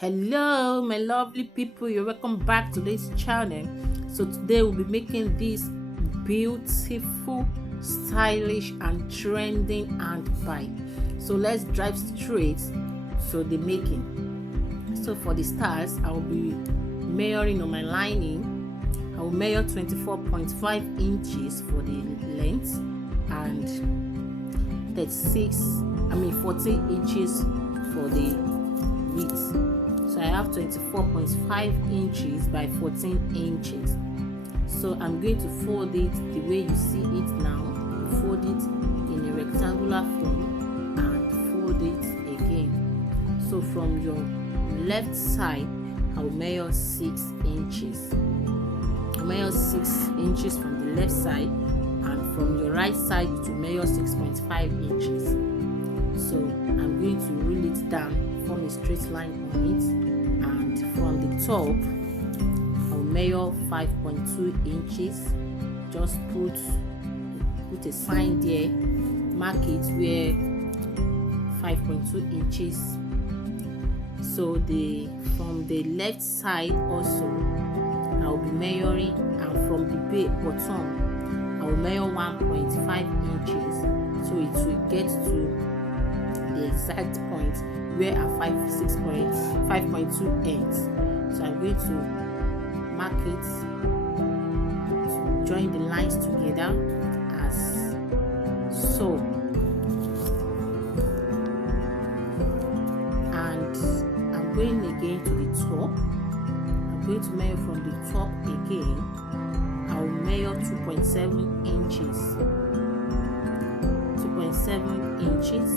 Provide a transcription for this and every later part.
Hello my lovely people, you're welcome back to this channel. So today we'll be making this beautiful, stylish and trending handbag. So let's drive straight to the making. So for the stars, I will be measuring on my lining. I will measure 24.5 inches for the length and 14 inches for the width. So I have 24.5 inches by 14 inches. So I'm going to fold it the way you see it now. Fold it in a rectangular form and fold it again. So from your left side, I will measure 6 inches. I measure 6 inches from the left side, and from your right side, you will measure 6.5 inches. So I'm going to roll it down, form a straight line on it, and from the top I'll measure 5.2 inches. Just put a sign there, mark it where 5.2 inches. So from the left side also I'll be measuring, and from the bottom I'll measure 1.5 inches, so it will get to the exact point where our 5.2 ends. So I'm going to mark it, to join the lines together as so, and I'm going again to the top. I'm going to measure from the top again. I will measure 2.7 inches. 2.7 inches.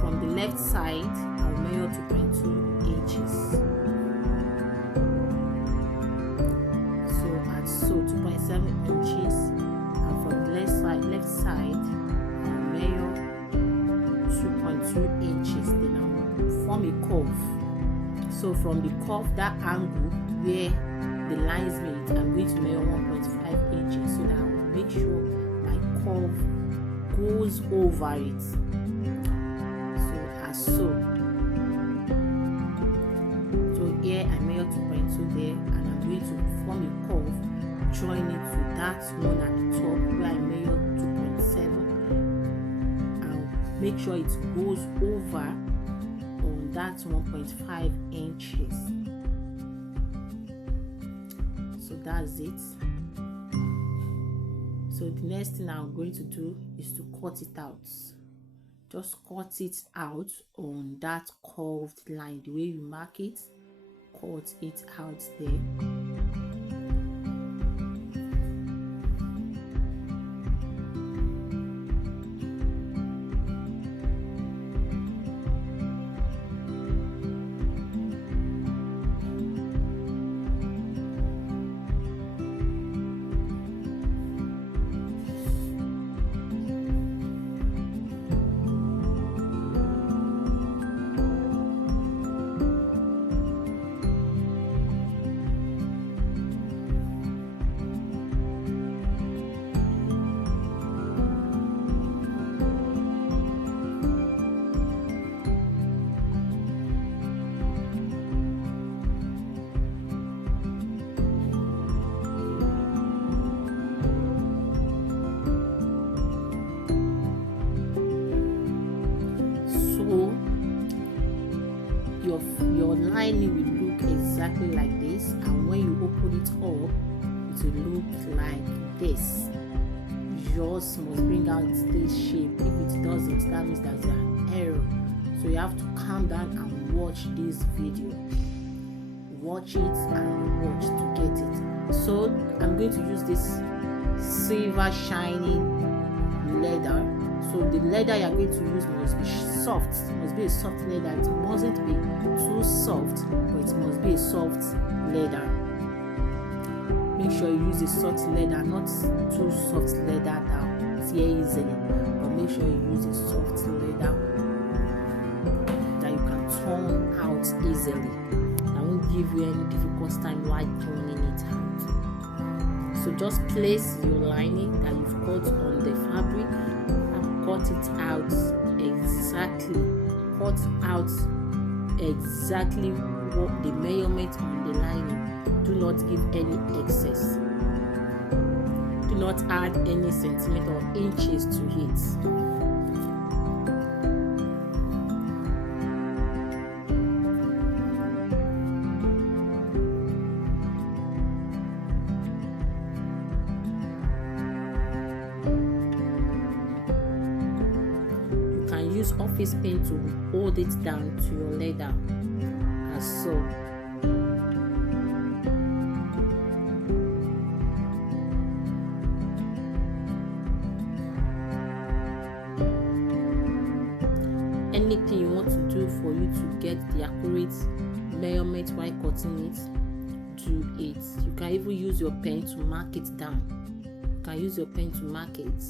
From the left side, I'll measure 2.2 inches. So 2.7 inches, and from the left side, I'll measure 2.2 inches. Then I'll form a curve. So from the curve, that angle where the lines meet, I'm going to measure 1.5 inches, so that I will make sure my curve goes over it. So here I measure 2.2 there, and I'm going to form a curve, join it to that one at the top where I measure 2.7, and make sure it goes over on that 1.5 inches. So that's it. So the next thing I'm going to do is to cut it out. Just cut it out on that curved line, the way you mark it. Cut it out there. Your lining will look exactly like this, and when you open it up, it will look like this. Yours must bring out this shape. If it doesn't, that means there's an error. So you have to calm down and watch this video. Watch it and watch to get it. So I'm going to use this silver shining leather. So the leather you're going to use must be soft. It must be a soft leather. It mustn't be too soft, but it must be a soft leather. Make sure you use a soft leather, not too soft leather that will tear easily, but make sure you use a soft leather that you can turn out easily. That won't give you any difficult time while turning it out. So just place your lining that you've cut on the fabric and cut it out exactly cut out exactly what the measurement on the lining. Do not give any excess. Do not add any centimeter or inches to it. Use office pen to hold it down to your leather, as so. Anything you want to do for you to get the accurate measurement while cutting it, do it. You can even use your pen to mark it down. You can use your pen to mark it.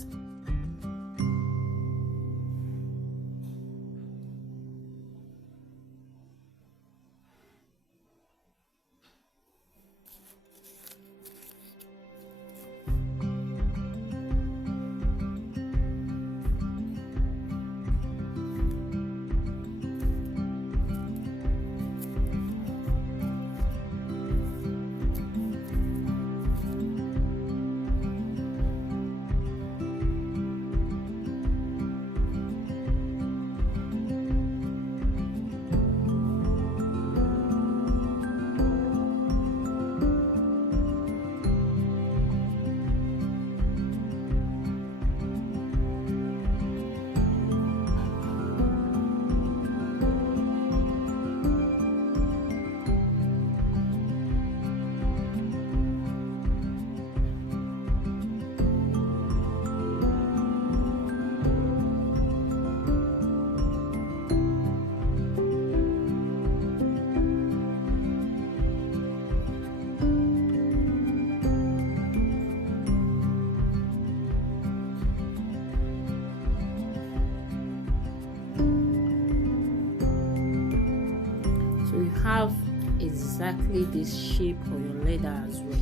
Have exactly this shape on your leather as well.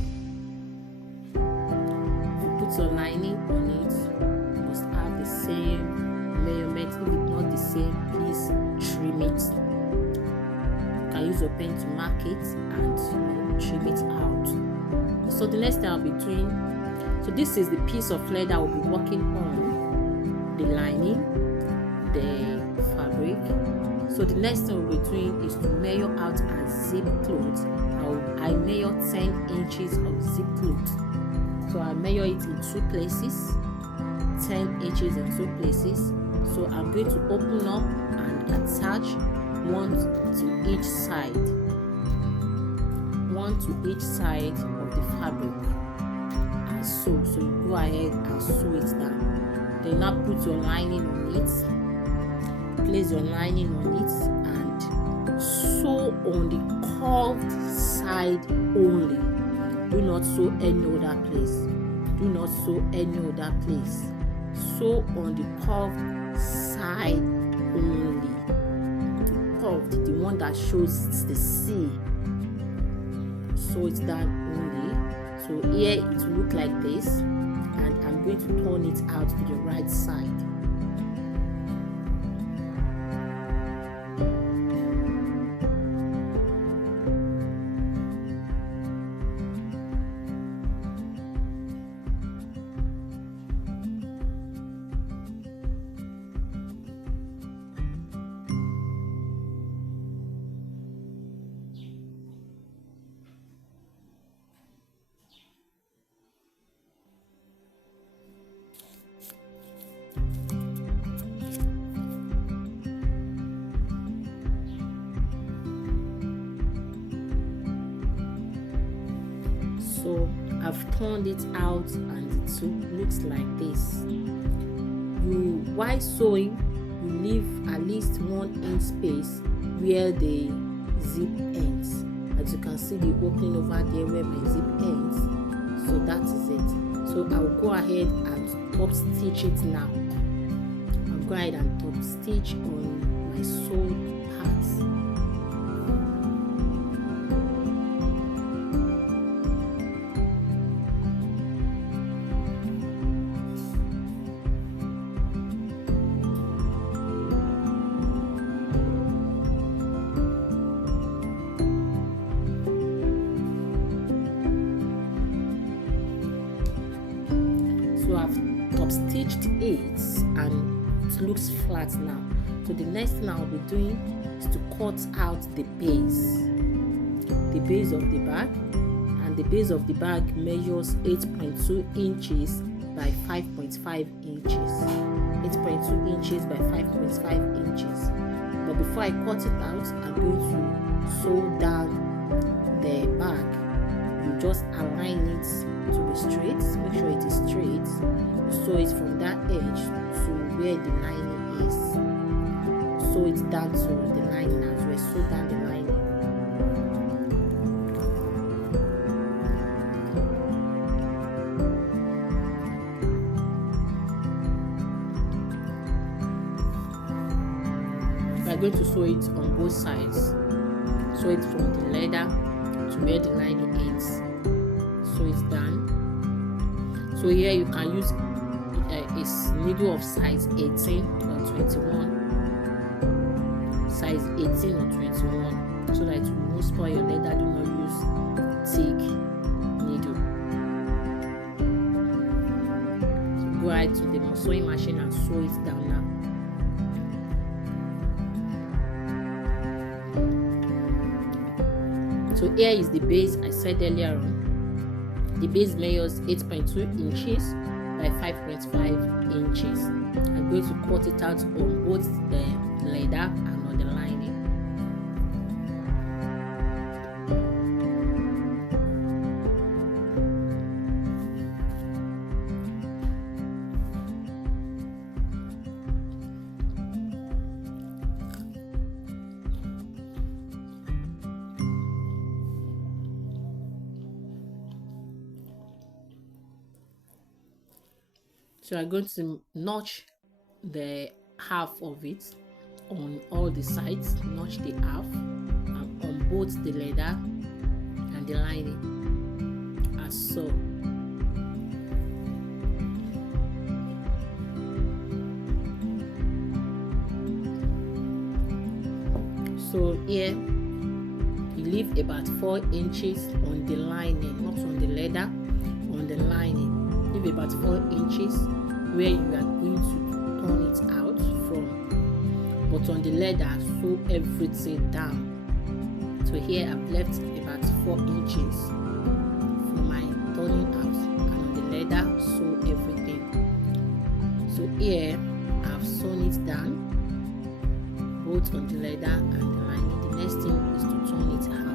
If you put your lining on it, you must have the same measurement. If it's not the same, please trim it. You can use your pen to mark it and trim it out. So the next thing I'll be doing, so this is the piece of leather I'll be working on, the lining, the fabric. So the next thing we'll be doing is to measure out a zip cloth. I measure 10 inches of zip cloth. So I measure it in 2 places, 10 inches in 2 places. So I'm going to open up and attach one to each side. One to each side of the fabric. As so. So you go ahead and sew it down. Then now put your lining on it. Place your lining on it and sew on the curved side only. Do not sew any other place. Do not sew any other place. Sew on the curved side only. The curved, the one that shows the C. Sew it down only. So here it will look like this, and I'm going to turn it out to the right side. So I've turned it out and it looks like this. While sewing, you leave at least 1 inch space where the zip ends. As you can see the opening over there where my zip ends. So that is it. So I'll go ahead and top stitch it now. I'll go ahead and top stitch on my sewed parts. stitched it and it looks flat now. So the next thing I'll be doing is to cut out the base of the bag, and the base of the bag measures 8.2 inches by 5.5 inches. 8.2 inches by 5.5 inches. But before I cut it out, I'm going to sew down the bag. You just align it to be straight, make sure it is straight. You sew it from that edge to where the lining is. Sew it down to the lining as well. Sew down the lining. We are going to sew it on both sides. Sew it from the leather to where the lining ends. Sew it down. So here you can use a needle of size 18 or 21. Size 18 or 21, so that it will not spoil your leather. Do not use thick needle. So go right to the sewing machine and sew it down now. So here is the base I said earlier on. The base measures 8.2 inches by 5.5 inches. I'm going to cut it out on both the leather and on the lining. So I'm going to notch the half of it on all the sides, notch the half on both the leather and the lining, as so. So here you leave about 4 inches on the lining, not on the leather, on the lining. Leave about 4 inches where you are going to turn it out from, but on the leather sew everything down. So here I've left about 4 inches for my turning out, and on the leather sew everything. So here I've sewn it down both on the leather and the lining. The next thing is to turn it out.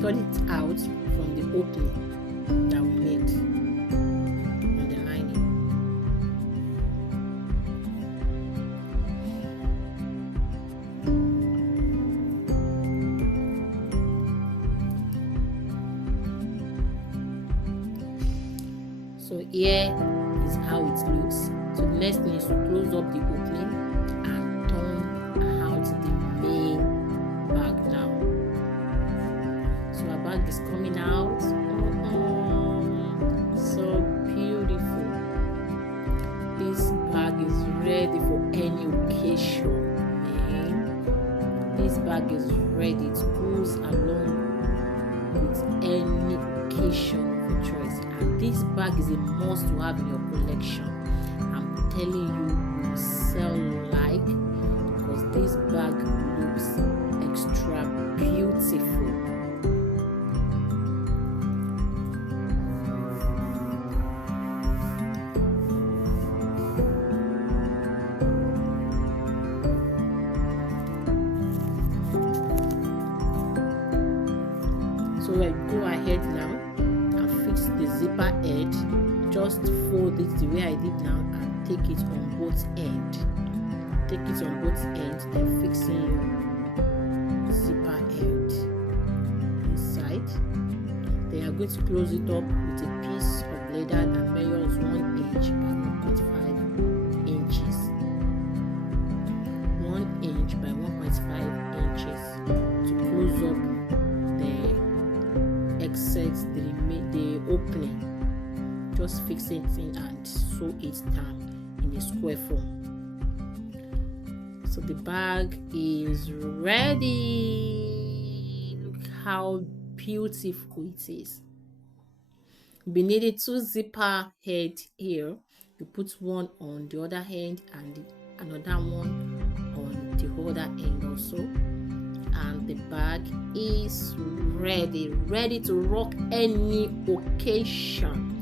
Turn it out from the opening that we made on the lining. So here is how it looks. So the next thing is to close up the opening and turn out the main bag now. So our bag is coming out. So beautiful. This bag is ready for any occasion, man. This bag is ready. It goes along with any occasion of your choice, and this bag is a must to have in your collection. I'm telling you, you will sell like, because this bag looks extra beautiful. So I go ahead now and fix the zipper edge. Just fold it the way I did now and take it on both ends. Take it on both ends, then fixing your zipper edge inside. Then you're going to close it up with a piece of leather that measures 1 inch by 1.5 inches. 1 inch by 1.5 inches to close up excess the opening. Just fix it in and sew it down in a square form. So the bag is ready. Look how beautiful it is. We needed 2 zipper head here. You put one on the other end and another one on the other end also. And the bag is ready to rock any occasion.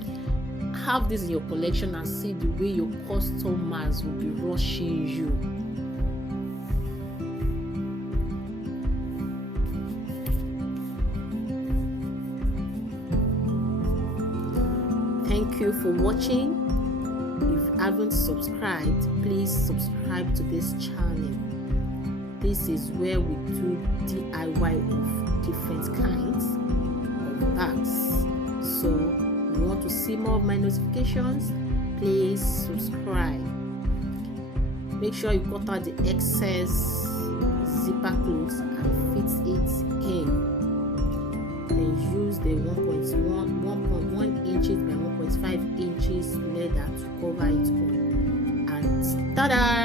Have this in your collection and see the way your customers will be rushing you. Thank you for watching. If you haven't subscribed, please subscribe to this channel. This is where we do DIY of different kinds of bags. So if you want to see more of my notifications, please subscribe. Make sure you cut out the excess zipper clothes and fit it in. Then use the 1.1 inches by 1.5 inches leather to cover it up. And tada!